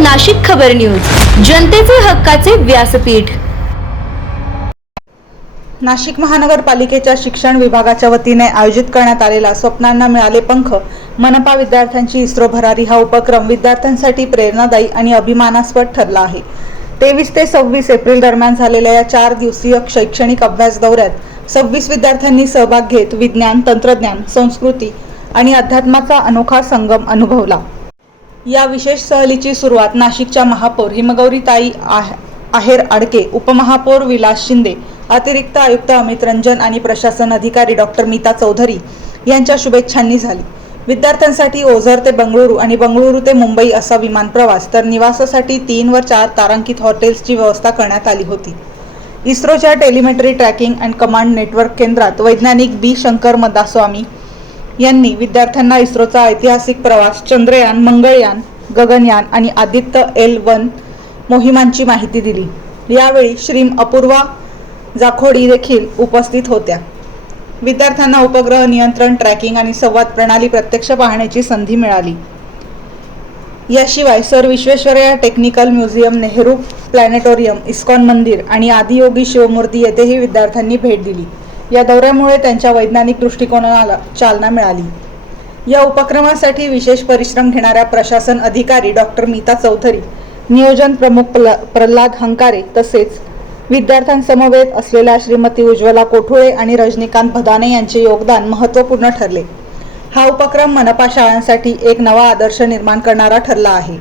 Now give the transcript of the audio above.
नाशिक खबर न्यूज, जनतेचे हक्काचे व्यासपीठ। नाशिक महानगरपालिकेच्या शिक्षण विभागाच्या वतीने आयोजित करण्यात आलेला स्वप्नांना मिळाले पंख मनपा विद्यार्थ्यांची इस्रो भरारी हा उपक्रम विद्यार्थ्यांसाठी प्रेरणादायी आणि अभिमानास्पद ठरला आहे। 23 ते 26 एप्रिल दरम्यान झालेल्या या 4 दिवसीय शैक्षणिक अभ्यास दौऱ्यात 26 विद्यार्थ्यांनी सहभाग घेत विज्ञान, तंत्रज्ञान, संस्कृती आणि अध्यात्माचा अनोखा संगम अनुभवला। या विशेष सहलीची सुरुवात नाशिकच्या महापौर हिमगौरीताई आहेर आडके, उपमहापौर विलास शिंदे, अतिरिक्त आयुक्त अमित रंजन आणि प्रशासन अधिकारी डॉक्टर मीता चौधरी यांच्या शुभेच्छांनी झाली। विद्यार्थ्यांसाठी ओझर ते बंगळुरू आणि बंगळुरू ते मुंबई असा विमान प्रवास तर निवासासाठी 3 व 4 तारांकित हॉटेल्सची व्यवस्था करण्यात आली होती। इस्रोच्या telemetry tracking and command network केंद्रात वैज्ञानिक बी शंकर मदास्वामी यांनी विद्यार्थ्यांना इस्रोचा ऐतिहासिक प्रवास, चंद्रयान, मंगळयान, गगनयान आणि आदित्य L1 मोहिमांची माहिती दिली। यावेळी श्री अपूर्वा जाखोडी देखील उपस्थित होत्या। विद्यार्थ्यांना उपग्रह नियंत्रण, ट्रॅकिंग आणि संवाद प्रणाली प्रत्यक्ष पाहण्याची संधी मिळाली। याशिवाय sir Visvesvaraya technical museum, Nehru planetarium, ISKCON मंदिर आणि आदियोगी शिवमूर्ती येथेही विद्यार्थ्यांनी भेट दिली। या दौऱ्यामुळे त्यांच्या वैज्ञानिक दृष्टिकोनाला चालना मिळाली। या उपक्रमासाठी विशेष परिश्रम घेणाऱ्या प्रशासन अधिकारी डॉक्टर मीता चौधरी, नियोजन प्रमुख प्रल्हाद हंकारे तसेच विद्यार्थ्यांसमवेत असलेल्या श्रीमती उज्ज्वला कोठुळे आणि रजनीकांत भदाने यांचे योगदान महत्त्वपूर्ण ठरले। हा उपक्रम मनपा शाळांसाठी एक नवा आदर्श निर्माण करणारा ठरला आहे।